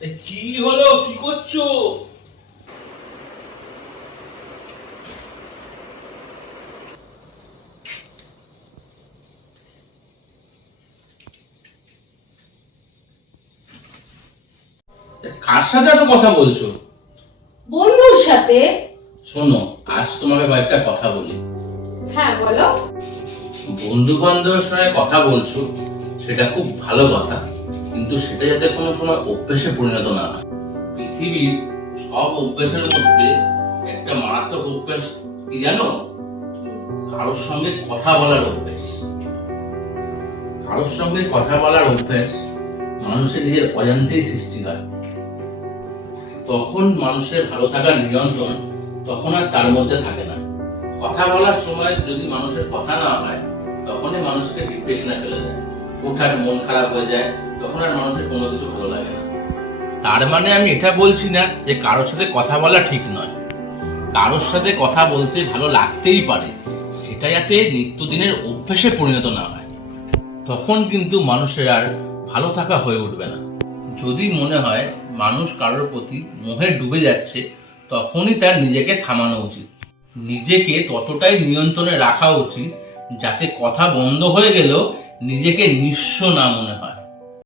কি হলো, কি করছো? কার সাথে এত কথা বলছো? বন্ধুর সাথে। শোনো, আজ তোমাকে কয়েকটা কথা বলি। হ্যাঁ বলো। বন্ধু বান্ধবের সঙ্গে কথা বলছো, সেটা খুব ভালো কথা, কিন্তু সেটা যাতে কোনো সময় অভ্যেসে পরিণত না হয়। পৃথিবীর সব অভ্যেসের মধ্যে একটা মারাত্মক অভ্যেস কি জানো? কারোর সঙ্গে কথা বলার অভ্যেস। কারোর সঙ্গে কথা বলার অভ্যেস মানুষের নিজের অজান্তেই সৃষ্টি হয়। তখন মানুষের ভালো থাকার নিয়ন্ত্রণ তখন আর তার মধ্যে থাকে না। কথা বলার সময় যদি মানুষের কথা না হয়, তখনই মানুষকে ডিপ্রেশনে ফেলে দেয়, হুটহাট মন খারাপ হয়ে যায়, তখন আর মানুষের কোনো কিছু ভালো লাগে না। তার মানে আমি এটা বলছি না যে কারোর সাথে কথা বলা ঠিক নয়। কারোর সাথে কথা বলতে ভালো লাগতেই পারে, সেটা যাতে নিত্যদিনের অভ্যেসে পরিণত না হয়, তখন কিন্তু মানুষের আর ভালো থাকা হয়ে উঠবে না। যদি মনে হয় মানুষ কারোর প্রতি মোহে ডুবে যাচ্ছে, তখনই তার নিজেকে থামানো উচিত। নিজেকে ততটাই নিয়ন্ত্রণে রাখা উচিত যাতে কথা বন্ধ হয়ে গেলেও নিজেকে নিঃস্ব না মনে হয়।